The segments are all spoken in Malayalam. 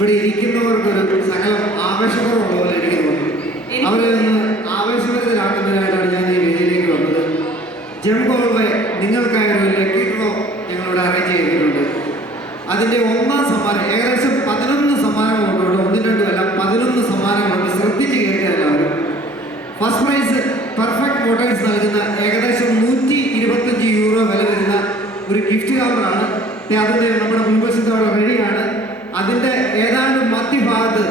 ഇവിടെ ഇരിക്കുന്നവർക്കൊരു സകലം ആവേശപൂർവ്വമുള്ള പോലെ എനിക്ക് തോന്നുന്നു. അവരെ ഒന്ന് ആവേശഭരിതരാക്കുന്നതിനായിട്ടാണ് ഞാൻ ഈ വേദിയിലേക്ക് വന്നത്. ജംഗോൾവെ നിങ്ങൾക്കായി ഒരു ലക്കി ഡ്രോ ഞങ്ങളിവിടെ അറേഞ്ച് ചെയ്തിട്ടുണ്ട്. അതിൻ്റെ ഒന്നാം സമ്മാനം ഏകദേശം 11 സമ്മാനങ്ങളുണ്ട്. ഒന്നും രണ്ടും അല്ല, 11 സമ്മാനങ്ങളുണ്ട്. ശ്രദ്ധിച്ച് കേൾക്കുക എല്ലാവരും. ഫസ്റ്റ് പ്രൈസ് പെർഫെക്റ്റ് മോട്ടോഴ്സ് നൽകുന്ന ഏകദേശം 125 യൂറോ വില വരുന്ന ഒരു ഗിഫ്റ്റ് കവറാണ്. അതിൻ്റെ നമ്മുടെ മുൻവശത്ത് അവിടെ റെഡിയാണ്. അതിൻ്റെ ഏതാണ്ട് മധ്യഭാഗത്ത്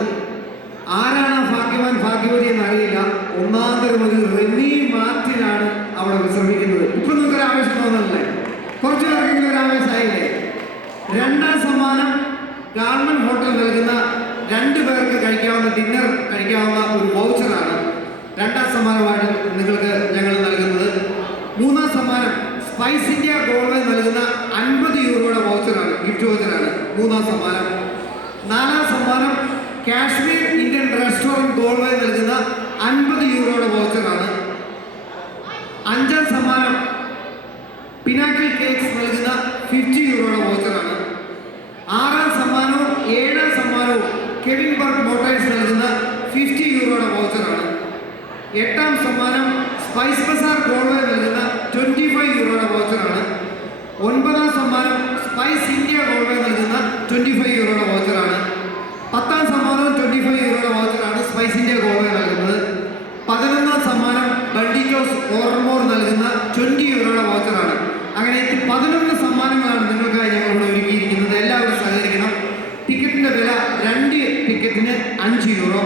ആരാണ് ഭാഗ്യവാൻ ഭാഗ്യവതി എന്നറിയില്ല, ഒന്നാന്തരം ഒരു റെമി മാർട്ടിനാണ് അവിടെ വിശ്രമിക്കുന്നത്. ഇപ്പൊ നിങ്ങൾക്കൊരു ആവേശം തോന്നല്ലേ? കുറച്ചു പേർക്കെങ്കിലും ഒരു ആവേശമായില്ലേ? രണ്ടാം സമ്മാനം ഗവൺമെന്റ് ഹോട്ടൽ നൽകുന്ന 2 പേർക്ക് കഴിക്കാവുന്ന ഡിന്നർ കഴിക്കാവുന്ന ഒരു വൗച്ചറാണ് രണ്ടാം സമ്മാനമായിട്ട് നിങ്ങൾക്ക് ഞങ്ങൾ നൽകുന്നത്. മൂന്നാം സമ്മാനം സ്പൈസ് ഇന്ത്യ ഗോൾവേ നൽകുന്ന 50 യൂറോയുടെ വൗച്ചറാണ്, ഗിഫ്റ്റ് വൗച്ചറാണ് മൂന്നാം സമ്മാനം. നാലാം സമ്മാനം കാശ്മീർ ഇന്ത്യൻ റെസ്റ്റോറൻറ്റ് ഗോൾവേ നൽകുന്ന 50 യൂറോയുടെ വൗച്ചറാണ്. അഞ്ചാം സമ്മാനം പിനാക്കിൾ കേക്ക്സ് നൽകുന്ന 50 യൂറോയുടെ വൗച്ചറാണ്. ആറാം സമ്മാനവും ഏഴാം സമ്മാനവും കെവിൻ ബർഗ് മോട്ടോഴ്സ് നൽകുന്ന 50 യൂറോയുടെ വൗച്ചറാണ്. എട്ടാം സമ്മാനം സ്പൈസ് ബസാർ ഗോൾവേ നൽകുന്ന 25 യൂറോയുടെ വൗച്ചറാണ്. ഒൻപതാം സമ്മാനം സ്പൈസ് ഇന്ത്യ ഗോൾവേ നൽകുന്ന 25 യൂറോയുടെ വൗച്ചറാണ്. പത്താം സമ്മാനവും 25 യൂറോയുടെ വൗച്ചറാണ് സ്പൈസ് ഇന്ത്യ ഗോൾവേ നൽകുന്നത്. 11ാം സമ്മാനം ബണ്ടിക്കോസ് ഓർമോർ നൽകുന്ന 20 യൂറോയുടെ വൗച്ചറാണ്. അങ്ങനെ 11 സമ്മാനങ്ങളാണ് നിങ്ങൾക്കായി ഞങ്ങൾ ഇവിടെ ഒരുക്കിയിരിക്കുന്നത്. എല്ലാവരും സഹകരിക്കണം. ടിക്കറ്റിന്റെ വില 2 ടിക്കറ്റിന് 5 യൂറോ,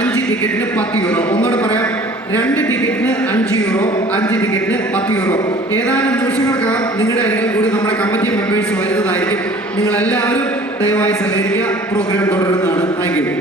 5 ടിക്കറ്റിന് 10 യൂറോ. ഒന്നുകൂടെ പറയാം, 2 ടിക്കറ്റിന് 5 യൂറോ, 5 ടിക്കറ്റിന് 10 യൂറോ. ഏതാനും നിമിഷങ്ങൾക്കകം നിങ്ങളുടെ അരികിൽ കൂടി നമ്മുടെ കമ്മിറ്റി മെമ്പേഴ്സ് വരുന്നതായിരിക്കും. നിങ്ങളെല്ലാവരും ദയവായി സഹകരിക്കുക. പ്രോഗ്രാം തുടരുന്നതാണ്. Thank U.